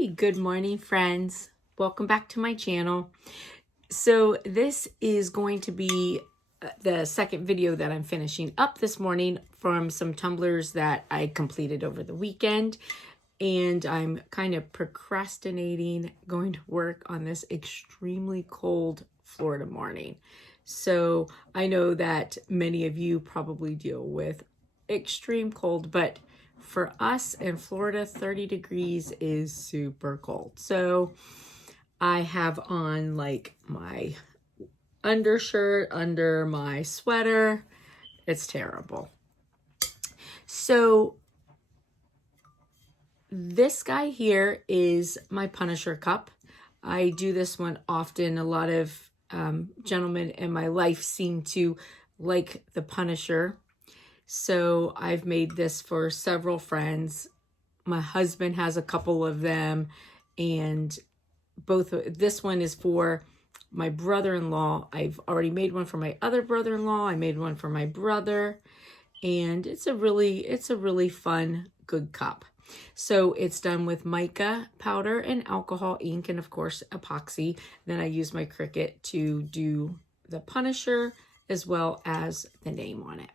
Hey, good morning, friends. Welcome back to my channel. So this is going to be the second video that I'm finishing up this morning from some tumblers that I completed over the weekend. And I'm kind of procrastinating going to work on this extremely cold Florida morning. So I know that many of you probably deal with extreme cold, but for us in Florida, 30 degrees is super cold. So I have on like my undershirt under my sweater. It's terrible. So this guy here is my Punisher cup. I do this one often. A lot of gentlemen in my life seem to like the Punisher. So I've made this for several friends. My husband has a couple of them, and this one is for my brother-in-law. I've already made one for my other brother-in-law. I made one for my brother, and it's a really fun, good cup. So it's done with mica powder and alcohol ink, and of course epoxy. Then I use my Cricut to do the Punisher as well as the name on it.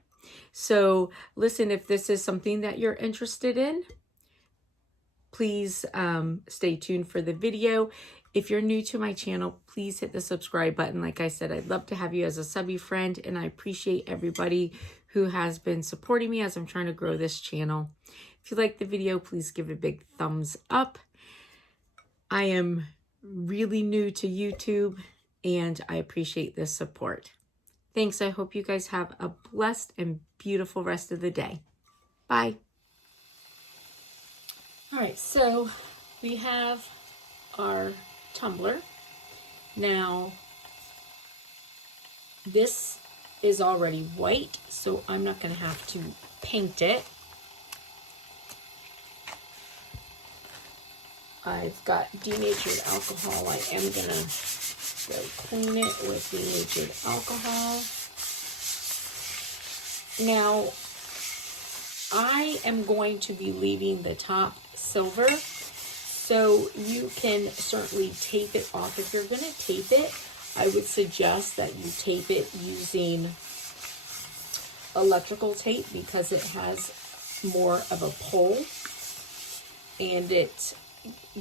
So listen, if this is something that you're interested in, please stay tuned for the video. If you're new to my channel, please hit the subscribe button. Like I said, I'd love to have you as a subby friend, and I appreciate everybody who has been supporting me as I'm trying to grow this channel. If you like the video, please give it a big thumbs up. I am really new to YouTube, and I appreciate this support. Thanks. I hope you guys have a blessed and beautiful rest of the day. Bye. All right, so we have our tumbler. Now, this is already white, so I'm not going to have to paint it. I've got denatured alcohol. I am going to go clean it with denatured alcohol. Now, I am going to be leaving the top silver, so you can certainly tape it off. If you're going to tape it, I would suggest that you tape it using electrical tape because it has more of a pull and it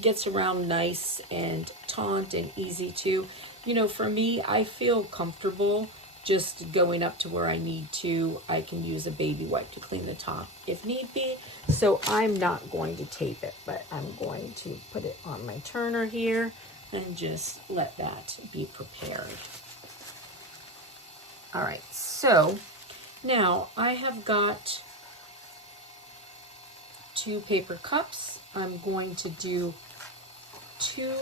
gets around nice and taut and easy to. You know, for me, I feel comfortable just going up to where I need to. I can use a baby wipe to clean the top if need be. So I'm not going to tape it, but I'm going to put it on my turner here and just let that be prepared. All right, so now I have got 2 paper cups. I'm going to do 2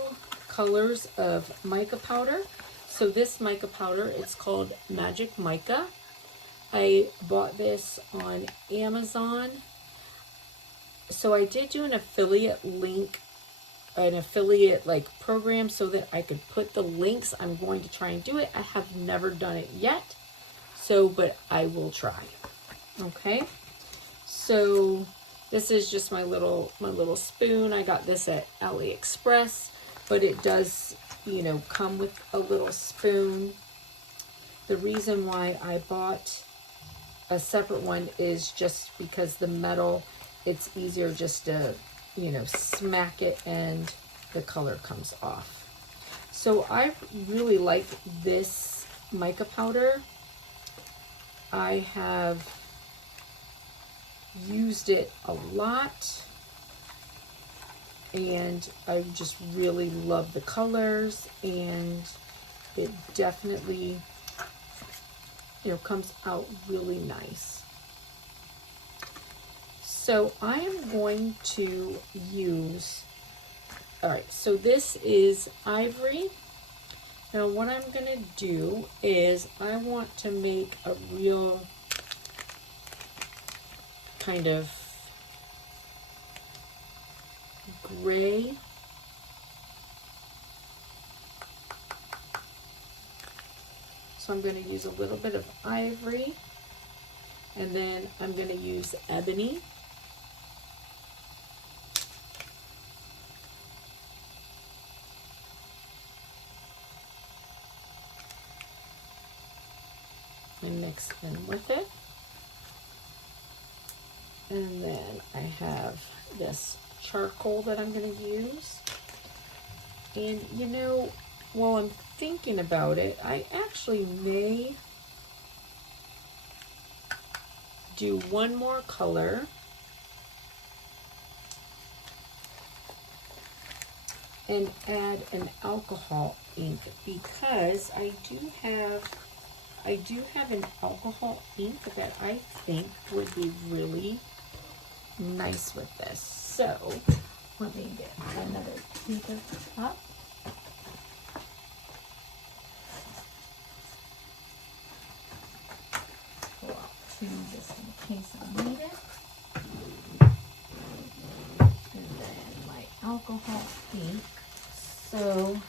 colors of mica powder. So this mica powder, it's called Magic Mica. I bought this on Amazon. So I did do an affiliate link, an affiliate program so that I could put the links. I'm going to try and do it. I have never done it yet. So, but I will try. Okay. So this is just my little spoon. I got this at AliExpress, but it does, you know, come with a little spoon. The reason why I bought a separate one is just because the metal, it's easier just to, you know, smack it and the color comes off. So I really like this mica powder. I have used it a lot, and I just really love the colors, and it definitely, you know, comes out really nice. So I am going to use, all right, so this is ivory. Now what I'm going to do is I want to make a real kind of gray. So I'm going to use a little bit of ivory, and then I'm going to use ebony. and mix in with it. And then I have this charcoal that I'm going to use. And you know, while I'm thinking about it, I actually may do one more color. And add an alcohol ink, because I do have an alcohol ink that I think would be really nice with this. So let me get another paper cup. Pull out two just in case I need it. And then my alcohol ink. So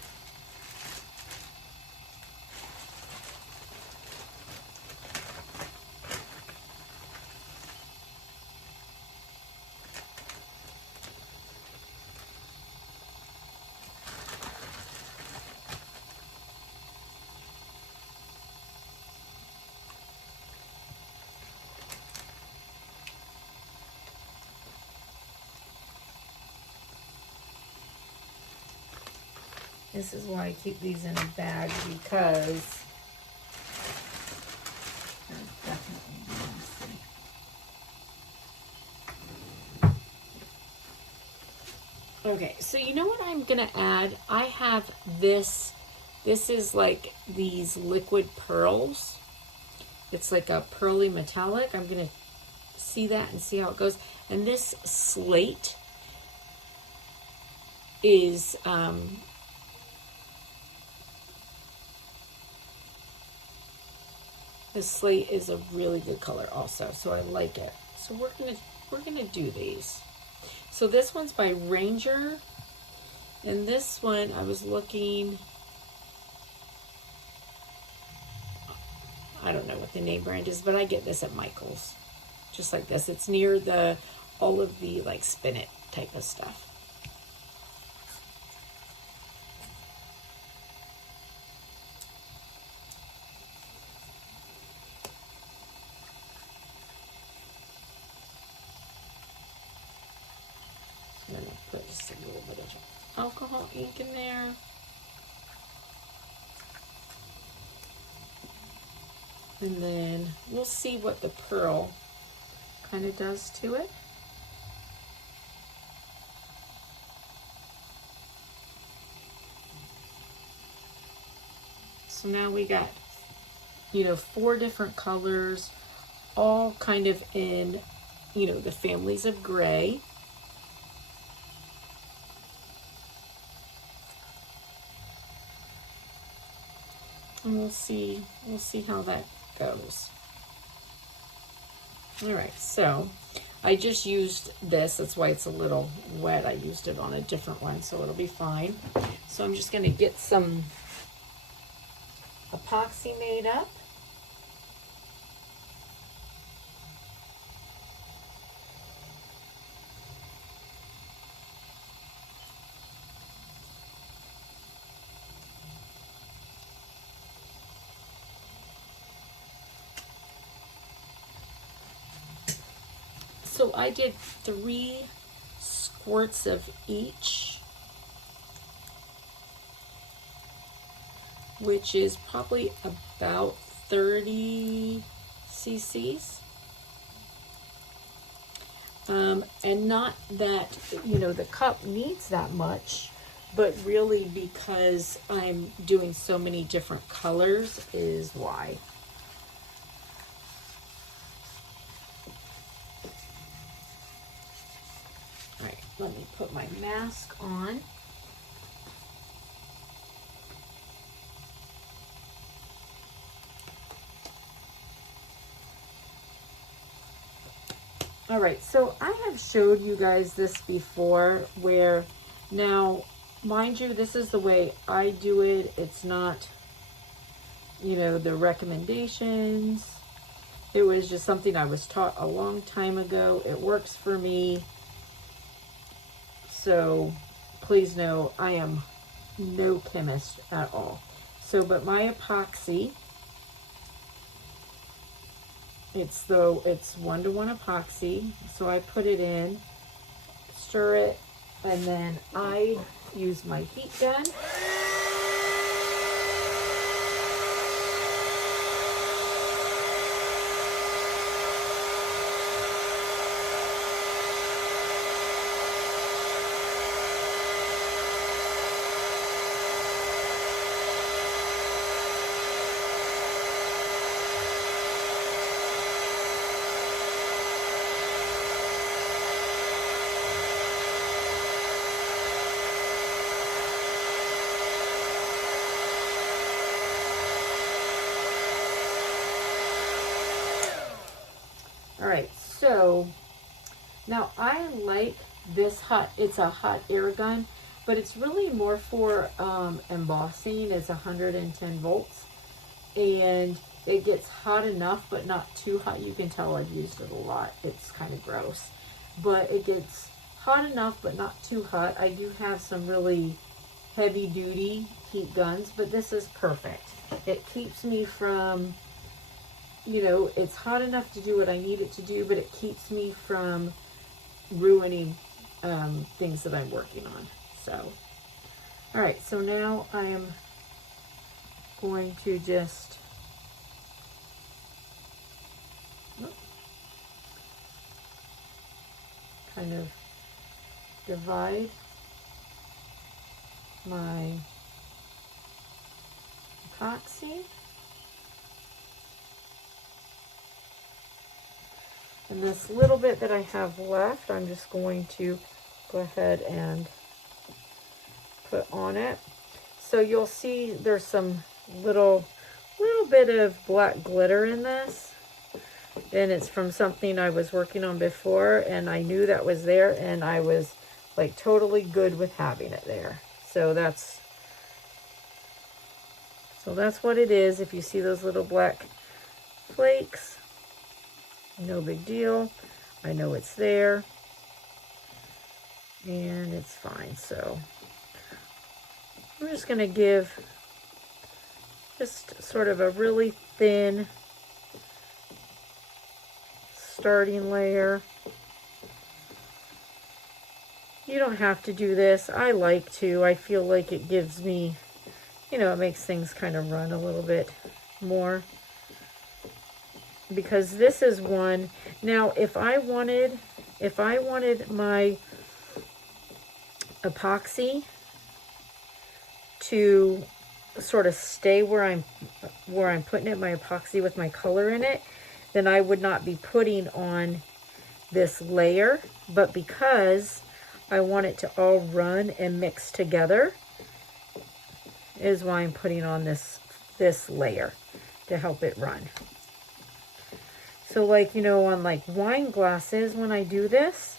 this is why I keep these in a bag, because they're definitely messy. Okay, so you know what I'm gonna add? I have this. This is like these liquid pearls. It's like a pearly metallic. I'm gonna see that and see how it goes. And this slate is this slate is a really good color also, so I like it. So we're gonna do these. So this one's by Ranger, and this one I was looking, I don't know what the name brand is, but I get this at Michael's, just like this. It's near the all of the like spin it type of stuff. I'm going to put just a little bit of alcohol ink in there. And then we'll see what the pearl kind of does to it. So now we got, you know, 4 different colors, all kind of in, you know, the families of gray. And we'll see how that goes. All right, so I just used this. That's why it's a little wet. I used it on a different one, so it'll be fine. So I'm just going to get some epoxy made up. So I did 3 squirts of each, which is probably about 30 cc's. And not that, you know, the cup needs that much, but really because I'm doing so many different colors is why. All right, let me put my mask on. All right, so I have showed you guys this before, where now, mind you, this is the way I do it. It's not, you know, the recommendations. It was just something I was taught a long time ago. It works for me. So please know I am no chemist at all. So, but my epoxy, It's 1-to-1 epoxy. So I put it in, stir it, and then I use my heat gun. All right, so now I like this it's a hot air gun, but it's really more for embossing. It's 110 volts, and it gets hot enough, but not too hot. You can tell I've used it a lot. It's kind of gross, but it gets hot enough, but not too hot. I do have some really heavy duty heat guns, but this is perfect. It keeps me from, you know, it's hot enough to do what I need it to do, but it keeps me from ruining things that I'm working on. So, all right, so now I am going to just kind of divide my epoxy. And this little bit that I have left, I'm just going to go ahead and put on it. So you'll see there's some little bit of black glitter in this. And it's from something I was working on before, and I knew that was there, and I was like totally good with having it there. So that's what it is. If you see those little black flakes, no big deal. I know it's there, and it's fine. So I'm just going to give just sort of a really thin starting layer. You don't have to do this. I like to. I feel like it gives me, you know, it makes things kind of run a little bit more. Because this is one. Now, if I wanted my epoxy to sort of stay where I'm putting it, my epoxy with my color in it, then I would not be putting on this layer. But because I want it to all run and mix together, is why I'm putting on this layer to help it run. So like, you know, on like wine glasses, when I do this,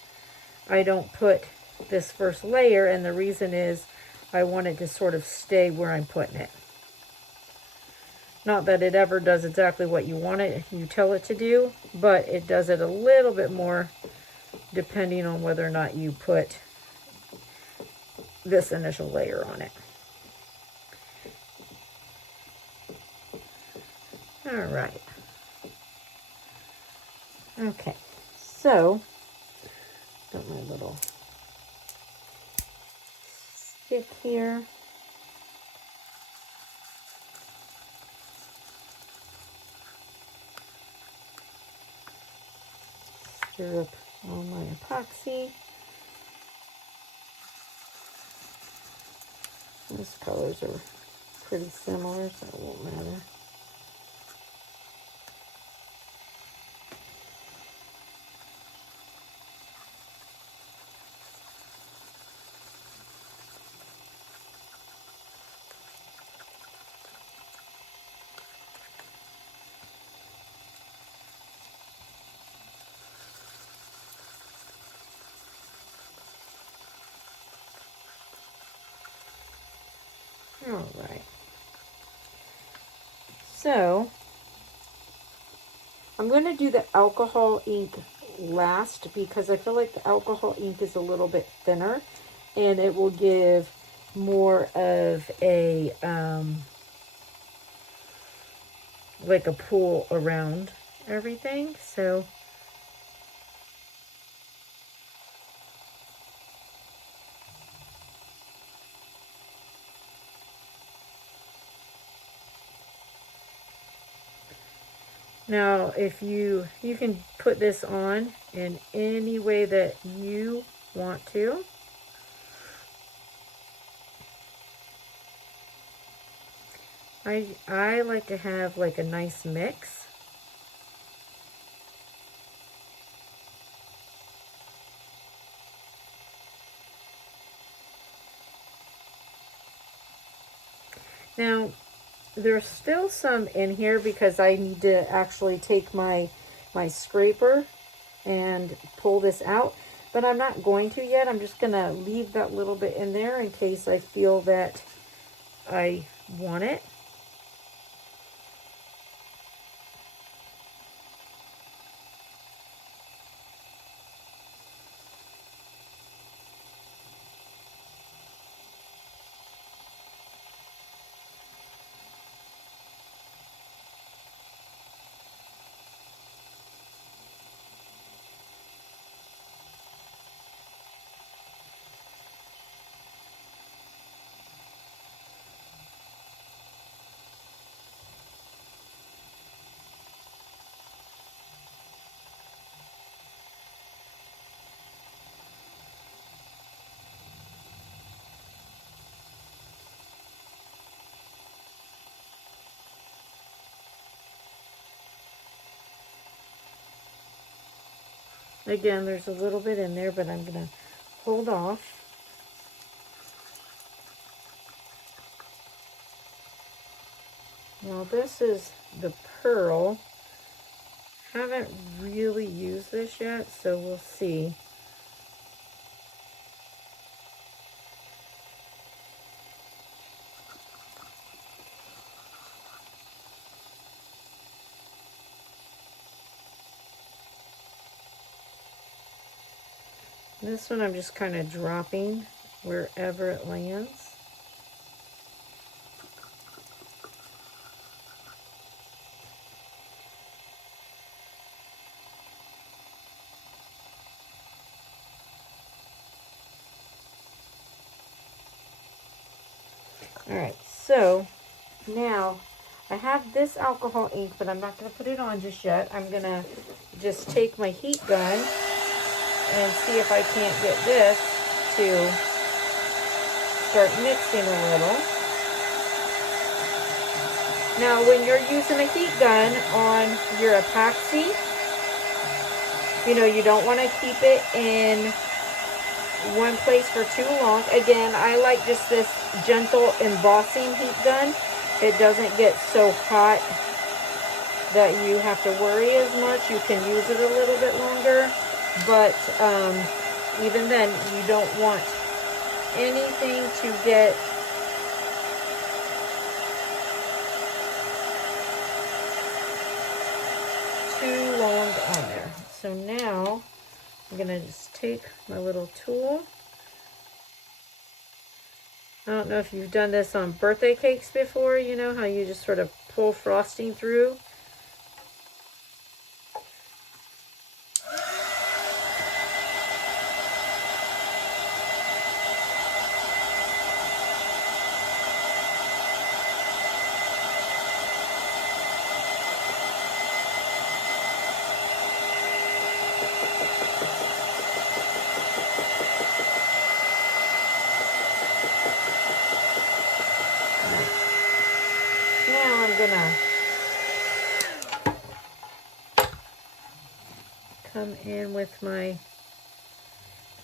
I don't put this first layer, and the reason is I want it to sort of stay where I'm putting it. Not that it ever does exactly what you tell it to do, but it does it a little bit more depending on whether or not you put this initial layer on it. All right. Okay, so got my little stick here. Stir up all my epoxy. These colors are pretty similar, so it won't matter. All right. So I'm going to do the alcohol ink last because I feel like the alcohol ink is a little bit thinner and it will give more of a like a pull around everything. So now, if you can put this on in any way that you want to. I like to have like a nice mix. Now, there's still some in here because I need to actually take my scraper and pull this out, but I'm not going to yet. I'm just gonna leave that little bit in there in case I feel that I want it. Again, there's a little bit in there, but I'm gonna hold off. Now this is the pearl. Haven't really used this yet, so we'll see. This one I'm just kind of dropping wherever it lands. Alright, so now I have this alcohol ink, but I'm not going to put it on just yet. I'm going to just take my heat gun and see if I can't get this to start mixing a little. Now, when you're using a heat gun on your epoxy, you know, you don't want to keep it in one place for too long. Again, I like just this gentle embossing heat gun. It doesn't get so hot that you have to worry as much. You can use it a little bit longer, but even then, you don't want anything to get too long on there. So now I'm gonna just take my little tool. I don't know if you've done this on birthday cakes before, you know how you just sort of pull frosting through. Now I'm gonna come in with my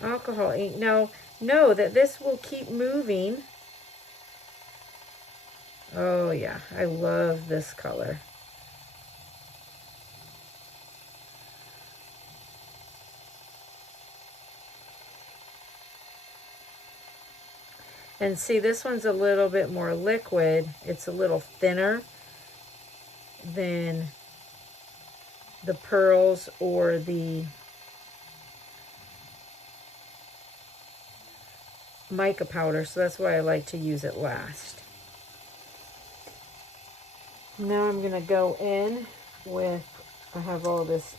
alcohol ink. Now, know that this will keep moving. Oh yeah, I love this color. And see, this one's a little bit more liquid. It's a little thinner than the pearls or the mica powder, so that's why I like to use it last. Now I'm going to go in with I have all this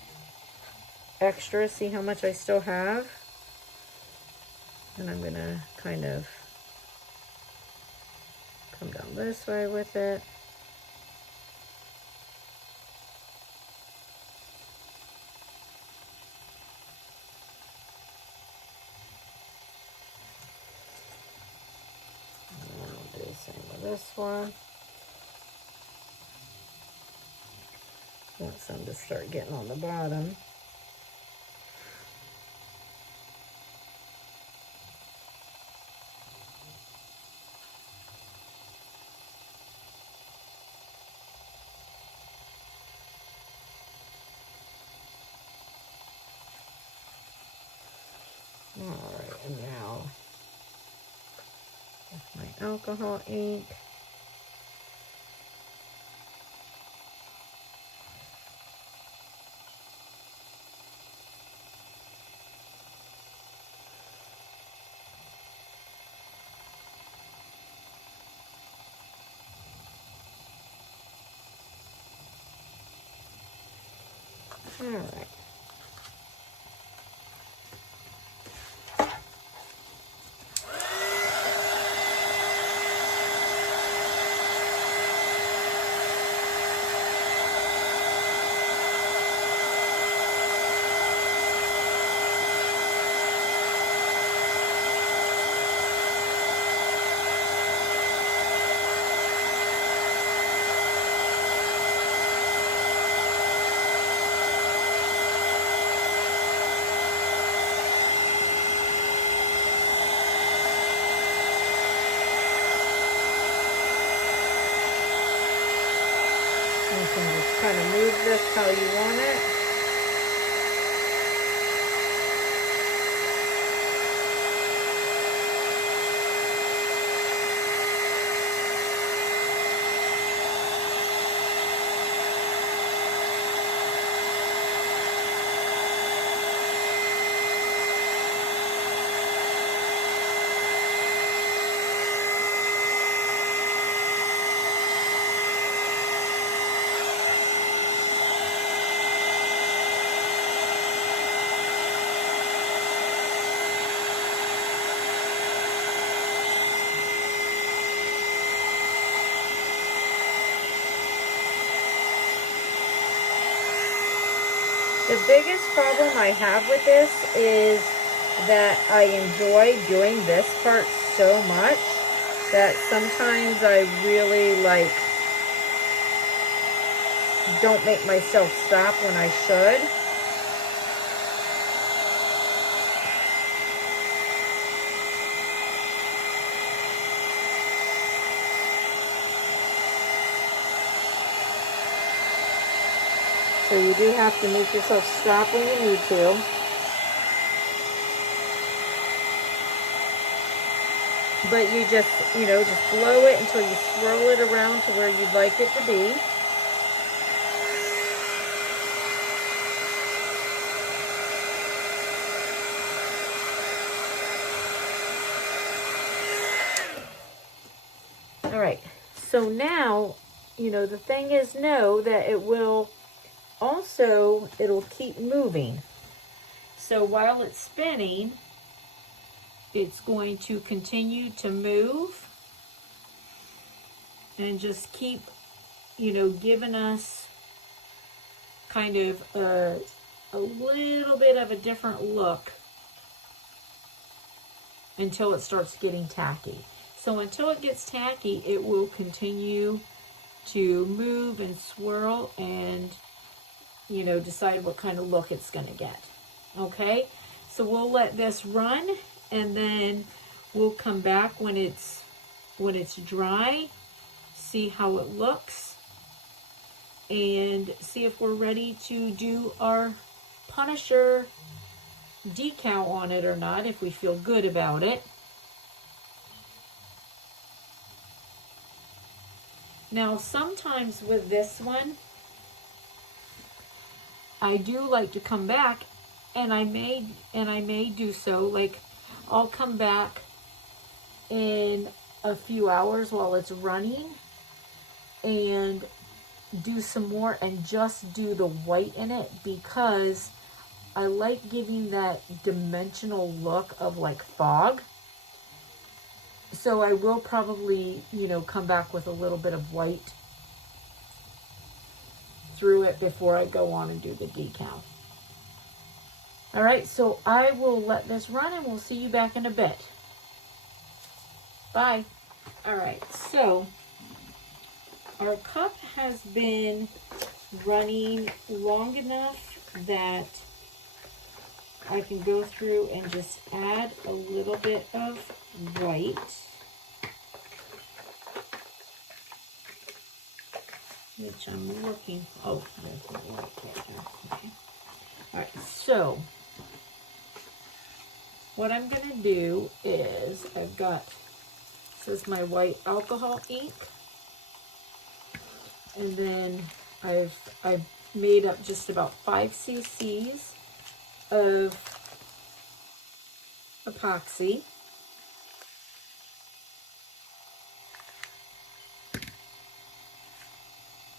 extra. See how much I still have? And I'm gonna kind of come down this way with it. And I'll do the same with this one. Want some to start getting on the bottom. Alright, and now with my alcohol ink. Alright. You can just kind of move this how you want it. The biggest problem I have with this is that I enjoy doing this part so much that sometimes I really don't make myself stop when I should. So you do have to make yourself stop when you need to. But you just, just blow it until you swirl it around to where you'd like it to be. All right, so now, the thing is, know that it will also, it'll keep moving. So while it's spinning, it's going to continue to move and just keep, giving us kind of a little bit of a different look until it starts getting tacky. So until it gets tacky, it will continue to move and swirl and decide what kind of look it's going to get. Okay, so we'll let this run, and then we'll come back when it's dry, see how it looks, and see if we're ready to do our Punisher decal on it or not, if we feel good about it. Now, sometimes with this one, I do like to come back, and I may do so. Like, I'll come back in a few hours while it's running, and do some more and just do the white in it, because I like giving that dimensional look of like fog. So I will probably, you know, come back with a little bit of white through it before I go on and do the decal. All right, so I will let this run and we'll see you back in a bit. Bye. All right, so our cup has been running long enough that I can go through and just add a little bit of white. Which I'm looking, oh, there's the white right there. Okay. All right, so what I'm gonna do is I've got, this is my white alcohol ink, and then I've made up just about 5 cc's of epoxy.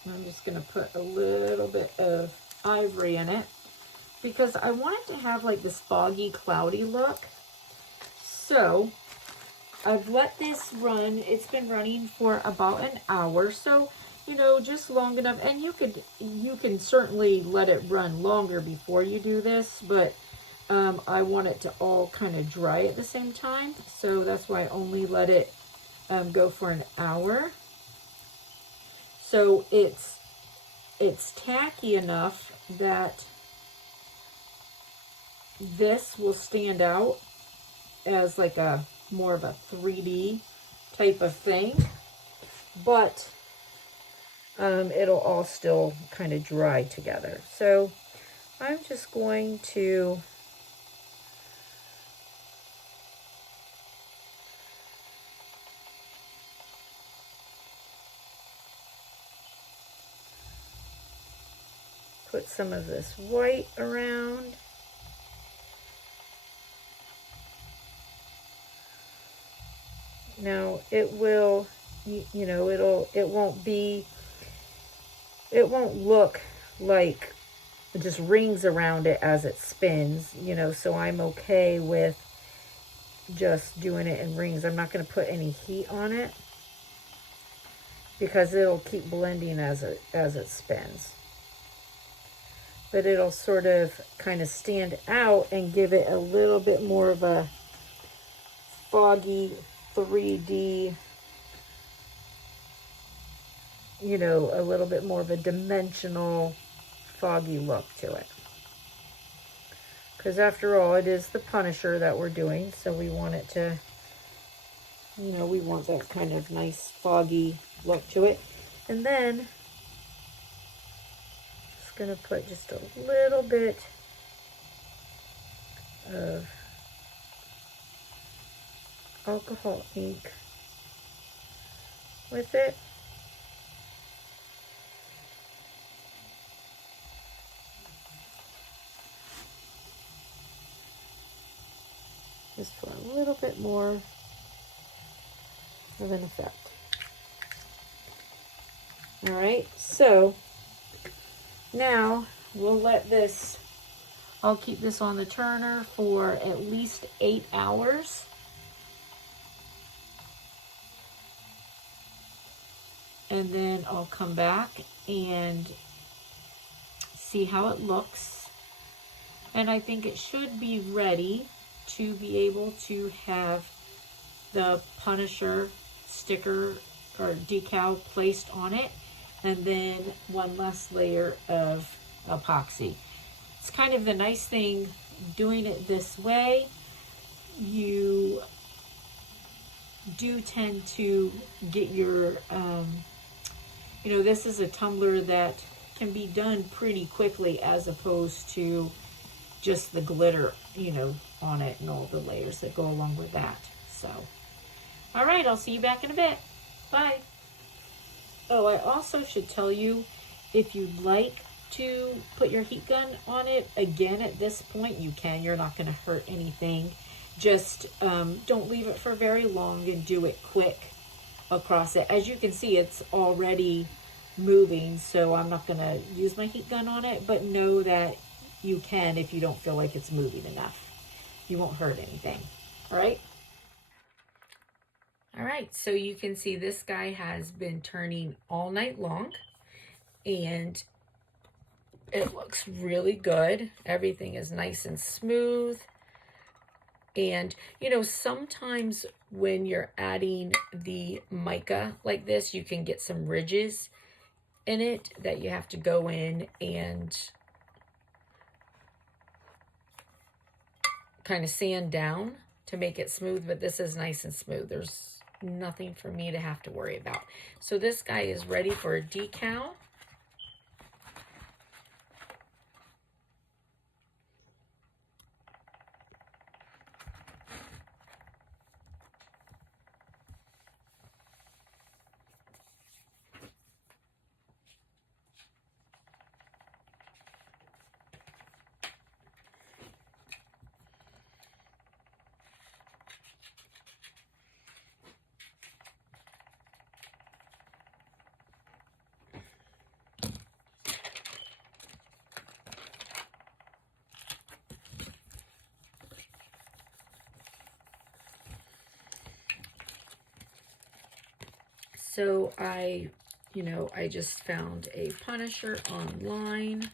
I'm just going to put a little bit of ivory in it because I want it to have like this foggy, cloudy look. So I've let this run. It's been running for about an hour, so you know, just long enough. And you can certainly let it run longer before you do this, but I want it to all kind of dry at the same time, so that's why I only let it go for an hour. So it's tacky enough that this will stand out as like a more of a 3D type of thing, but it'll all still kind of dry together. So I'm just going to put some of this white around. Now it will, you know, it won't look like just rings around it as it spins, you know, so I'm okay with just doing it in rings. I'm not going to put any heat on it because it'll keep blending as it spins. But it'll sort of kind of stand out and give it a little bit more of a foggy 3D, you know, a little bit more of a dimensional foggy look to it. Because after all, it is the Punisher that we're doing, so we want it to, you know, we want that kind of nice foggy look to it. And then going to put just a little bit of alcohol ink with it. Just for a little bit more of an effect. All right, so now we'll let this, I'll keep this on the turner for at least 8 hours. And then I'll come back and see how it looks. And I think it should be ready to be able to have the Punisher sticker or decal placed on it, and then one last layer of epoxy. It's kind of the nice thing doing it this way. You do tend to get your, you know, this is a tumbler that can be done pretty quickly as opposed to just the glitter, you know, on it and all the layers that go along with that. So, all right, I'll see you back in a bit. Bye. Oh, I also should tell you, if you'd like to put your heat gun on it, again, at this point, you can. You're not going to hurt anything. Just don't leave it for very long and do it quick across it. As you can see, it's already moving, so I'm not gonna use my heat gun on it, but know that you can if you don't feel like it's moving enough. You won't hurt anything. All right. All right, so you can see this guy has been turning all night long, and it looks really good. Everything is nice and smooth. And, you know, sometimes when you're adding the mica like this, you can get some ridges in it that you have to go in and kind of sand down to make it smooth, but this is nice and smooth. There's nothing for me to have to worry about. So this guy is ready for a decal. So I just found a Punisher online.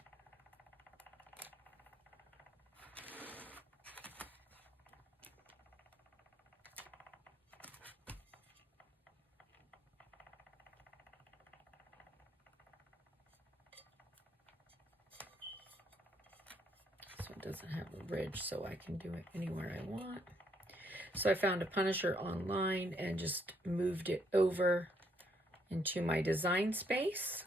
So it doesn't have a ridge, so I can do it anywhere I want. So I found a Punisher online and just moved it over into my design space.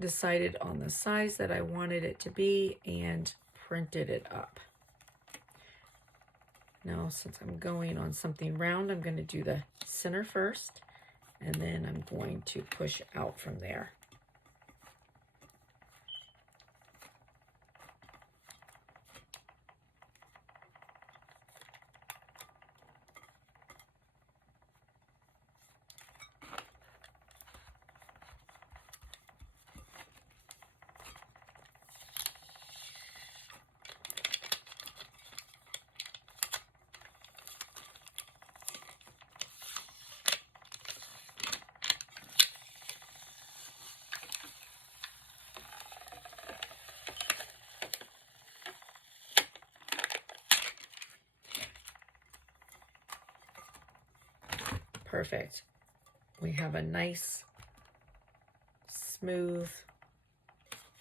Decided on the size that I wanted it to be and printed it up. Now, since I'm going on something round, I'm going to do the center first, and then I'm going to push out from there. Perfect. We have a nice, smooth,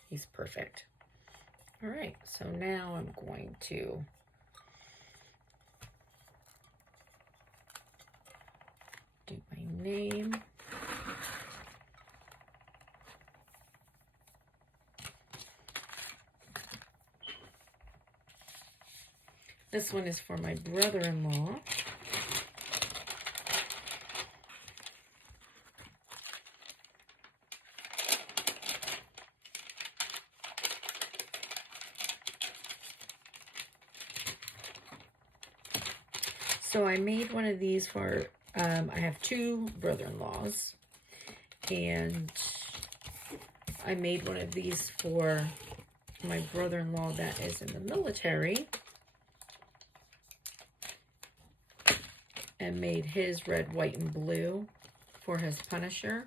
he's perfect. All right, so now I'm going to do my name. This one is for my brother-in-law. So I made one of these for, I have two brother-in-laws, and I made one of these for my brother-in-law that is in the military, and made his red, white, and blue for his Punisher.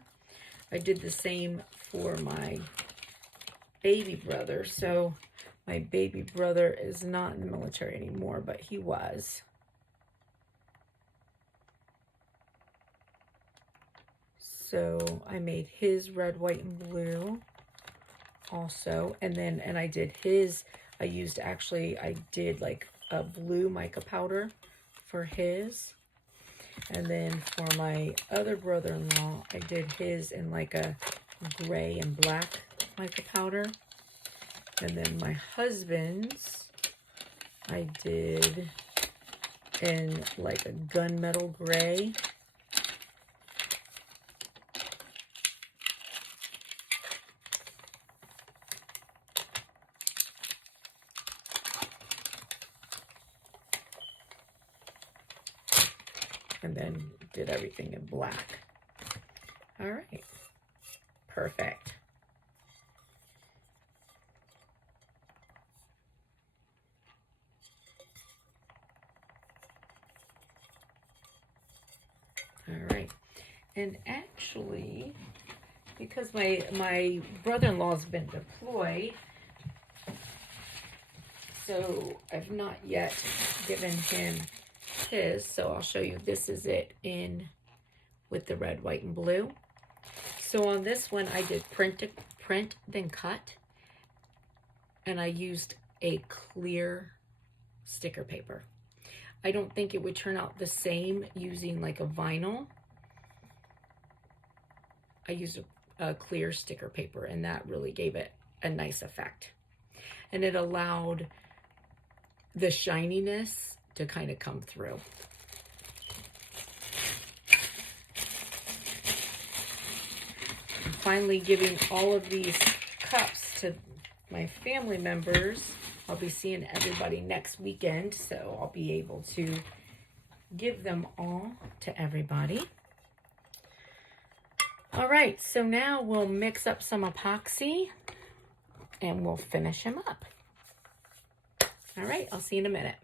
I did the same for my baby brother. So my baby brother is not in the military anymore, but he was. So I made his red, white, and blue also. And then, I did his, I did like a blue mica powder for his. And then for my other brother-in-law, I did his in like a gray and black mica powder. And then my husband's, I did in like a gunmetal gray. And then did everything in black. All right. Perfect. All right. And actually, because my brother-in-law's been deployed, so I've not yet given him his, so I'll show you. This is it in with the red, white, and blue. So on this one, I did print then cut, and I used a clear sticker paper. I don't think it would turn out the same using like a vinyl. I used a clear sticker paper, and that really gave it a nice effect. And it allowed the shininess to kind of come through. I'm finally giving all of these cups to my family members. I'll be seeing everybody next weekend, so I'll be able to give them all to everybody. All right, so now we'll mix up some epoxy and we'll finish them up. All right, I'll see you in a minute.